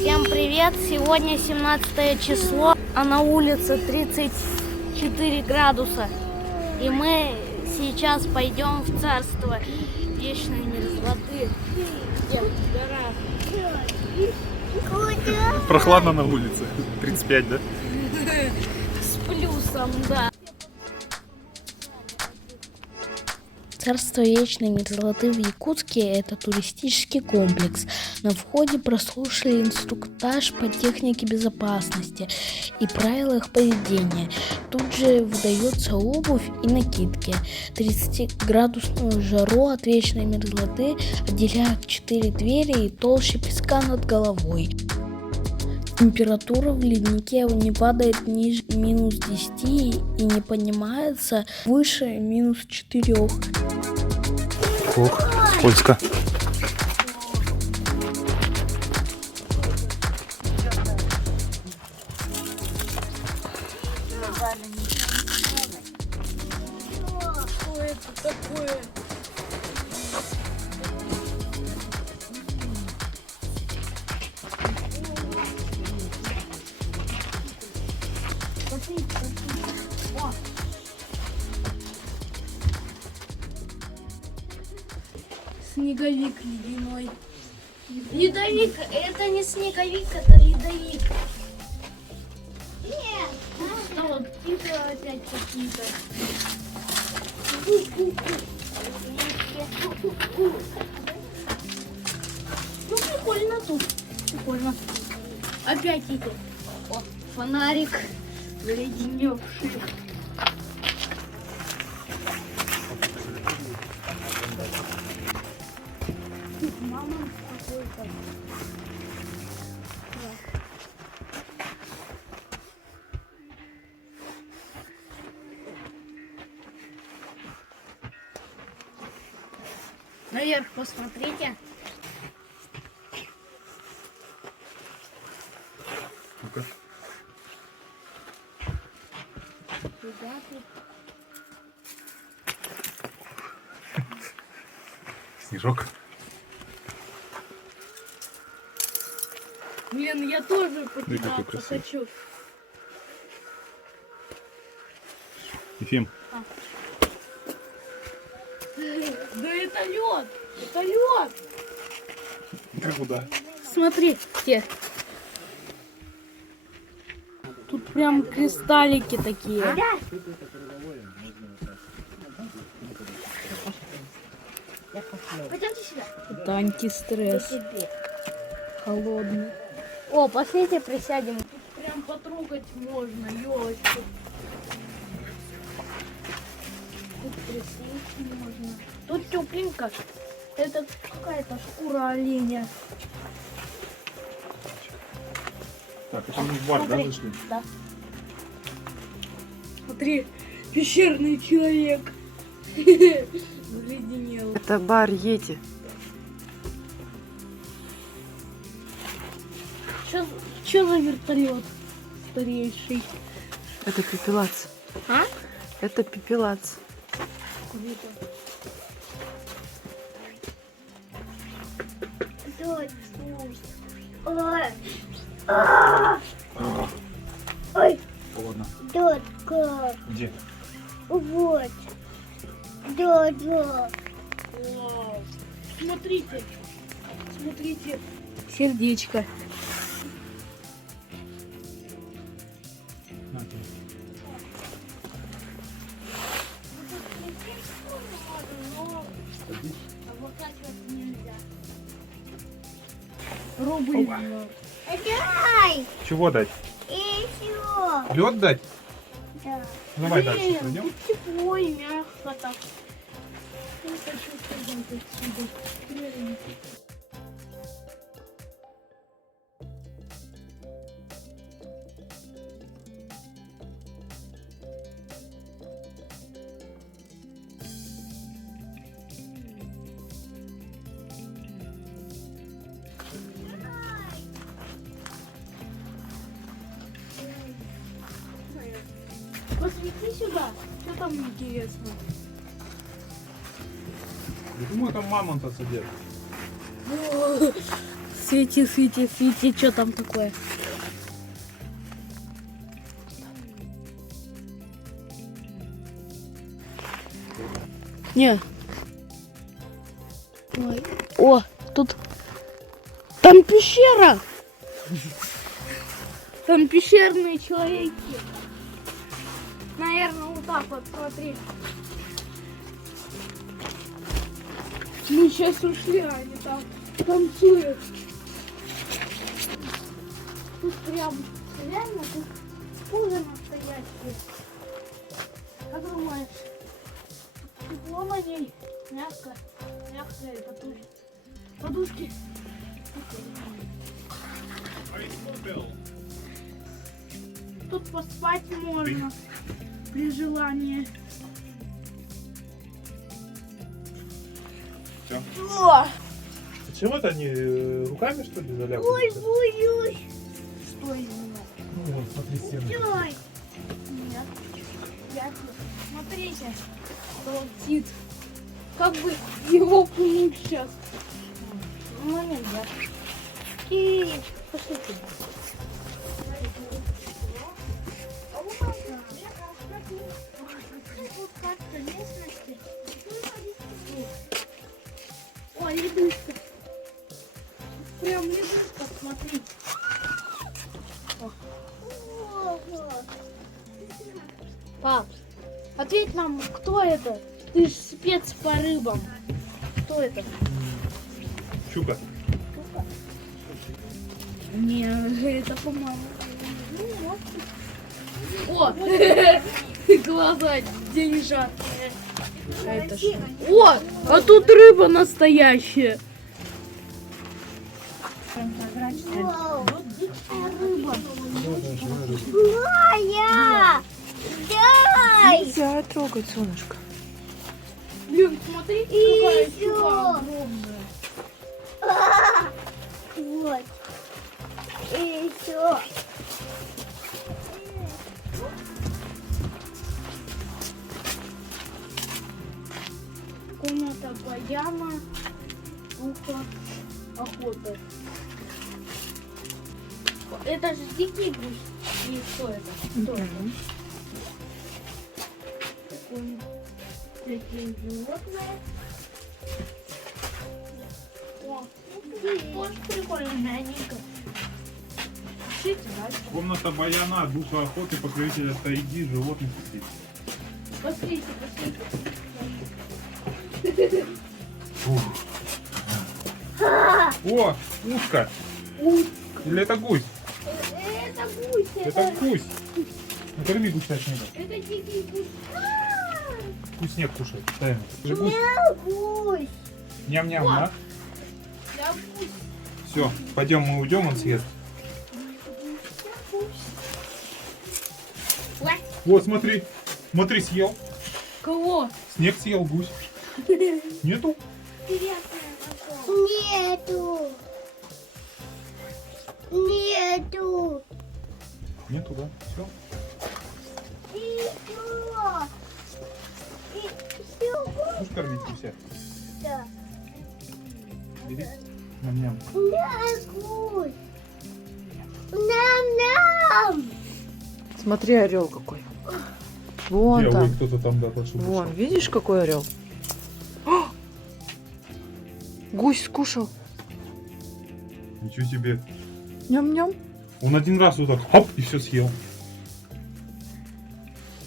Всем привет! Сегодня 17 число, а на улице 34 градуса. И мы сейчас пойдем в царство вечной мерзлоты. Где? В горах. Прохладно на улице. 35, да? С плюсом, да. Царство вечной мерзлоты в Якутске – это туристический комплекс. На входе прослушали инструктаж по технике безопасности и правилах поведения. Тут же выдается обувь и накидки. 30-градусную жару от вечной мерзлоты отделяют 4 двери и толща песка над головой. Температура в леднике не падает ниже минус 10 и не поднимается выше минус 4. Ох, скользко. Что это такое? Снеговик ледяной. Ледовик, это не снеговик, это ледовик. Нет. Что вот птицы опять какие-то. Ну прикольно тут. Прикольно. Опять идет. О, фонарик заледеневший. Мама какой-то. Наверх посмотрите. Ну-ка. Ребята. Снежок. Блин, я тоже какой покидаться красивый. хочу. Ефим. Да это лед! Это лед! Как куда? Смотрите. Тут прям кристаллики такие. Пойдемте сюда. Это антистресс. Холодный. О, пошлите присядем. Тут прям потрогать можно, елочки. Тут присесть можно. Тут тепленько. Это какая-то шкура оленя. Так, это мы в бар, да, Смотри. зашли? Да. Смотри, пещерный человек. Заледенел. Это бар Йети. Что за вертолет старейший? Это пепелац. А? Это пепелац. Круто. Тут. Ой, Холодно. дочка. Где? Вот. Да. Вау. Смотрите. Смотрите. Сердечко. На, ты. Садись. Рубль. Дай. Чего дать? Еще. Лед дать? Да. Давай дальше Блин, пройдем. тут тепло и мягко так. Я хочу сказать отсюда. Посвети сюда. Что там интересно? Я думаю, там мамонта сидят. О, Свети, свети, свети, что там такое? Не. Ой. О, тут... Там пещера! Там пещерные человеки. Наверное, вот так вот, смотри. Мы сейчас ушли, а они там танцуют. Тут прям, реально, тут пузо настоящее. Как думаешь, тепло на ней? Мягко, мягкое, подушки. Тут поспать можно при желании. Всё. Что? Зачем это они руками, что ли, Ой, заляпываются? боюсь. Что именно? Ну, вот, смотри, стены. Ой. Нет. Смотрите, толстит. Как бы его пнуть сейчас. Ну нельзя. И пошли туда. Ой, ледышка. Прям ледышка, смотри. Пап, ответь нам, кто это? Ты ж спец по рыбам. Кто это? Щука. Не, это по-моему. О, глаза деньжатные. Это ж... О, а тут рыба настоящая. Вау. Рыба. Злая. Дай. Нельзя трогать, солнышко. Блин, смотри, какая Ещё. щука огромная. Вот. И все. Комната баяна, ухо, охота. Это же дикий гусь. И что это? Что это? Такие животные. О, вот прикольно, мягенько. Пишите дальше. Комната баяна, духа охоты, покровителя тайги, животных и птиц. Посмотрите. Фух. О, ушко. Или это гусь? Это гусь. Это гусь. Накорми гуся снега. Это дикий гусь. Пусть снег кушает. Дай ему. Это гусь. Гусь. Ням-ням, на. Я гусь. Все, пойдем, мы уйдем, он съест. Вот, смотри. Смотри, съел. Кого? Снег съел гусь. Нету? Нету. Нету. Нету, да? Все. И все. И все. Будешь кормить гуся? Да. Бери. Ням-ням. Гусь. Нам-нам. Смотри, орел какой. Вон Где? Ой, там. кто-то там, да, пошел. Вон, видишь, какой орел? О! Гусь скушал. Ничего себе. Ням-ням. Он один раз вот так, хоп, и все съел.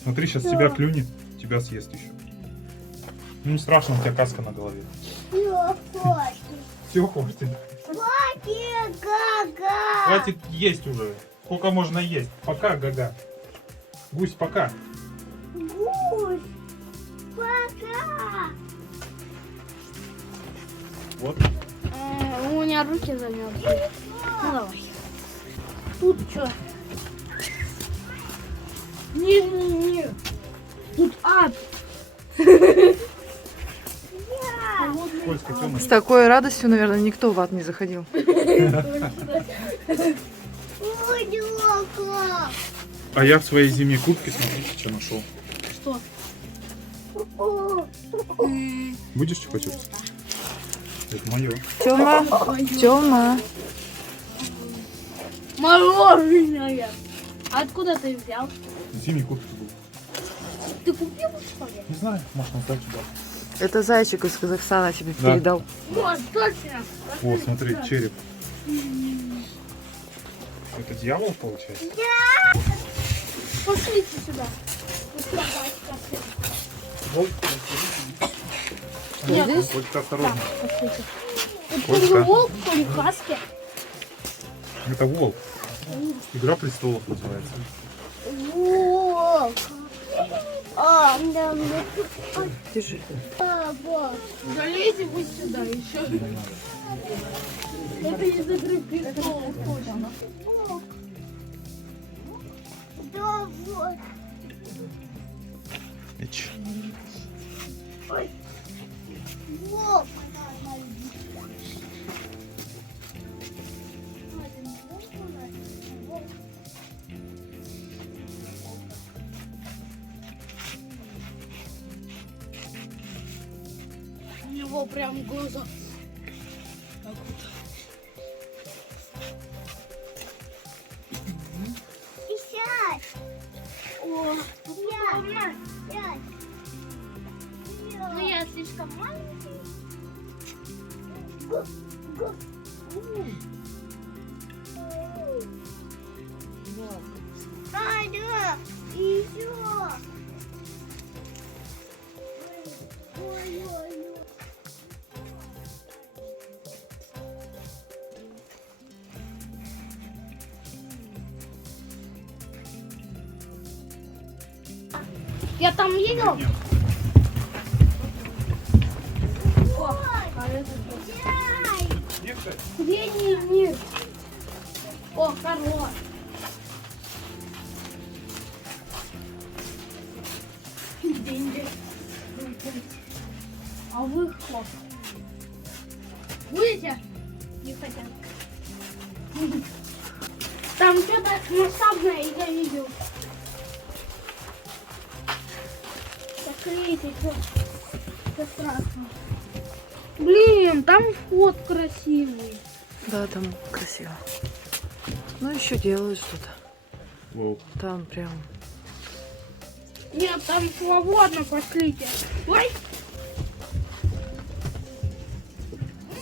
Смотри, сейчас тебя клюнет, тебя съест еще. Ну, страшно, у тебя каска на голове. Все, хватит. Все, хватит. Хватит, Гага. Хватит есть уже. Сколько можно есть? Пока, Гага. Гусь, пока. Гусь. Пока. Вот. У меня руки замерзли. Ну давай. Тут что? Нижний мир. Тут ад. Скользко, темно. С такой радостью, наверное, никто в ад не заходил. Ой, Дёка. А я в своей зимней куртке, смотрите, что нашел. Что? О, Будешь чупа-чупс? Это мое. Тёма, Тёма. Мороженое. А откуда ты взял? Зимний куртки был. Ты купил, что ли? Не знаю, может, он так сюда. Это зайчик из Казахстана тебе Да. передал. Вот, точно. О, смотри, череп. Это дьявол, получается? Пошлите сюда. Ой, Нет. Колька, осторожно. Пошлите. Колька. Это волк, что ли, в каске? Это волк. Игра престолов называется. Волк. А, да, Держи. папа. Залезьте вы сюда еще. Это из игры престолов. Да, вот. Волк. У него прям глаза. И сядь. О, сядь. Сядь. Ну я слишком маленький. А, да, еще. Ой-ой-ой. Я там видел. Нет. А это что? Дай. Нет, кстати. Средний мир. О, корова. Деньги. А вы кто? Будете? Не хотят. Там что-то масштабное я видел. Закройте, что страшно. Блин, там вход красивый. Да, там красиво. Ну, еще делают что-то. Волк. Там прям. Нет, там свободно, пошлите. Ой!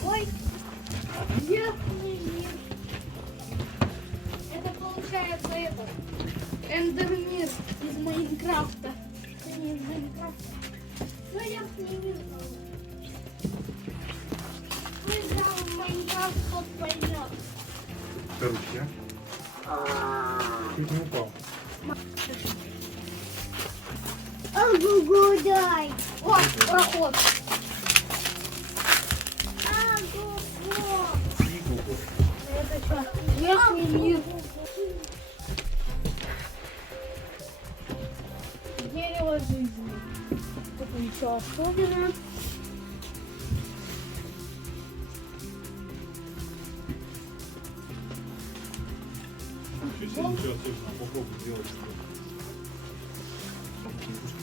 Ой! Верхний мир. Это получается это. Эндермир из Майнкрафта. Не из Майнкрафта. Ну, верхний мир. Кто играл в Майнкрафт, тот поймет. Короче, чуть не упал. Агу дай. О, проход. Агу. Это что? Верхний мир. Дерево жизни. Тут ничего особенного. Ничего особенного, попробуй сделать.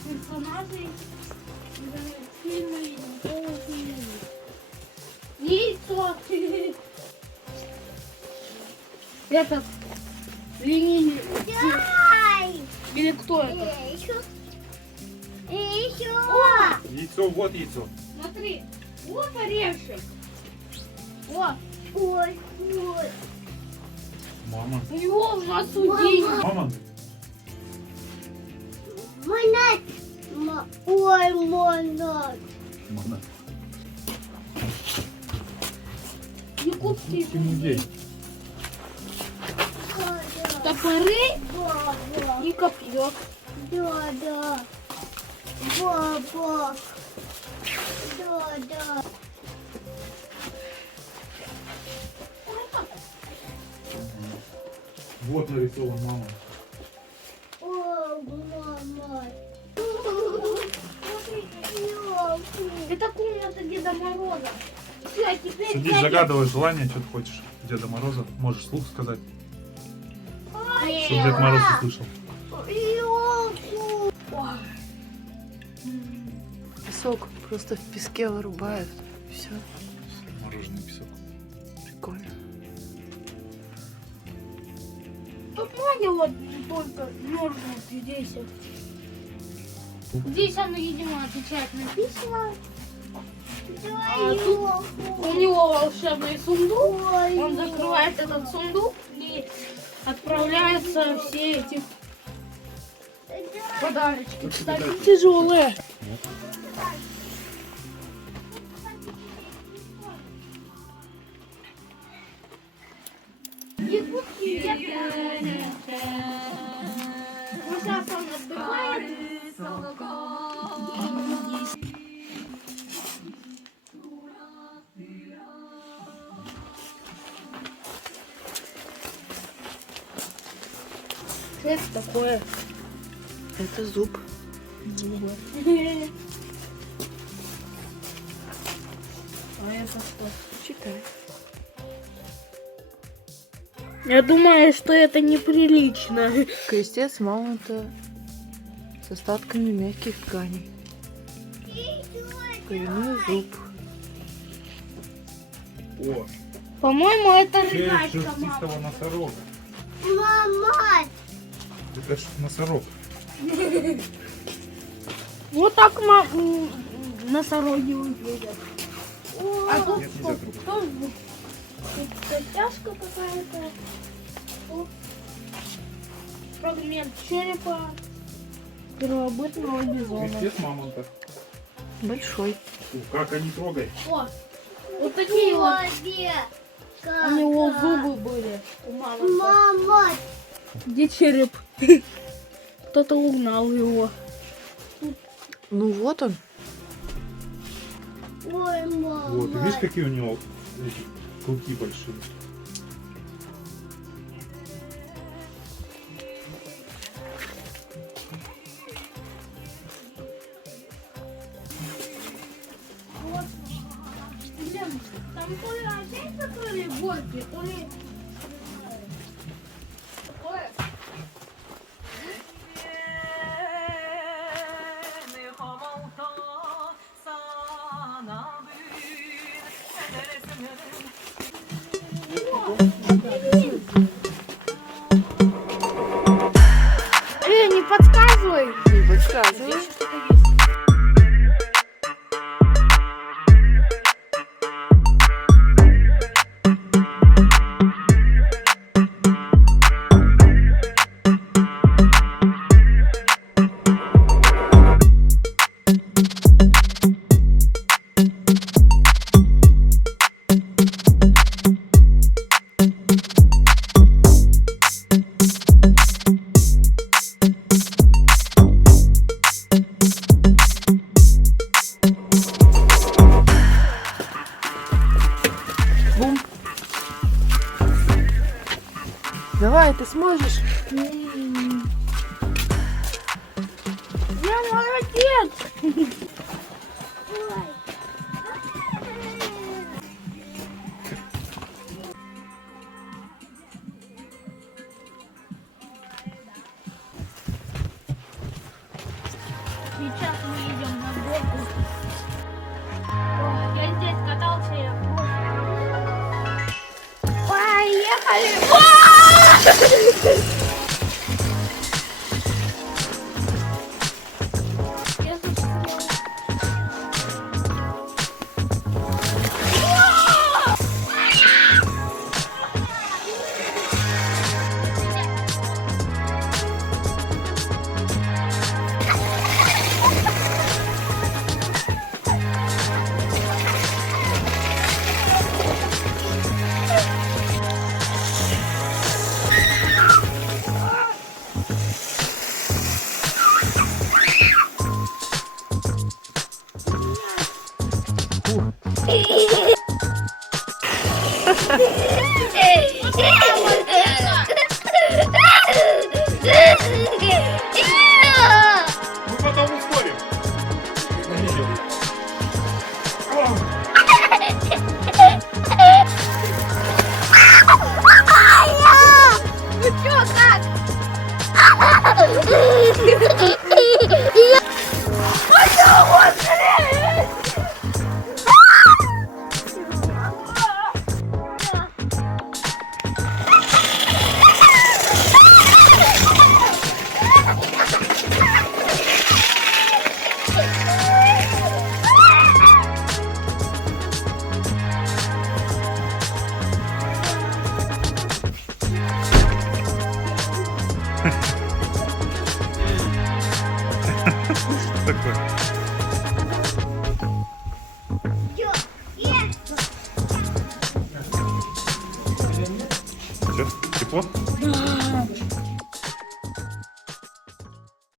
Персонажей из фильма никакого не видел. Яйцо. Этот Ленин. Дай. Или кто это? Еще. Еще. Яйцо, вот яйцо. Смотри, вот орешек. Вот. Ой, ой. Мама. У него в носу деньги. Мама. Монат. Ой, монат. Мама. Якутский Музей. топоры Баба. и копье. Да, да. Баба. Да, да. Вот нарисован мама. О, мама. Ёлки. Это комната Деда Мороза. Все, а теперь Сидишь, дядя- загадывай желание, что ты хочешь. Деда Мороза. Можешь вслух сказать, Ой, чтобы Дед Мороз услышал. Ёлку. Песок просто в песке вырубают. Все. Мороженый песок. Прикольно. Тут ноги вот только мерзнут здесь. Здесь оно, видимо, отвечает на письма. А тут у него волшебный сундук. Он закрывает этот сундук и отправляются все эти подарочки. Кстати, тяжелые. Вот сейчас он отдыхает. Что это такое? Это зуб. А это что? Читай. Я думаю, что это неприлично. Крестец мамонта с остатками мягких тканей. Коренной зуб. О, По-моему, это череп рыгачка, мама. шерстистого носорога. Мама, Это ж носорог. Вот так носороги выглядят. А тут Нет, нельзя трогать. что? Тут костяшка какая-то. Тут фрагмент черепа первобытного бизона. Крестец мамонта. Большой. О, как они трогают. О, вот такие вот у него зубы были у мамонта. мама, Где череп? Кто-то угнал его. Ну вот он. ой, мама. Вот, и видишь, какие у него эти клыки большие. Блин, там то ли опять то ли горки, то ли... Такое. Не подсказывай! Не подсказывай. Бум. Давай, ты сможешь. Я молодец! Сейчас мы идем на горку. Я здесь катался, я Поехали! Я застрял. Мы потом ускорим. Ну чё, как? Такой. Чё? Е, Чё? Тепло? Да.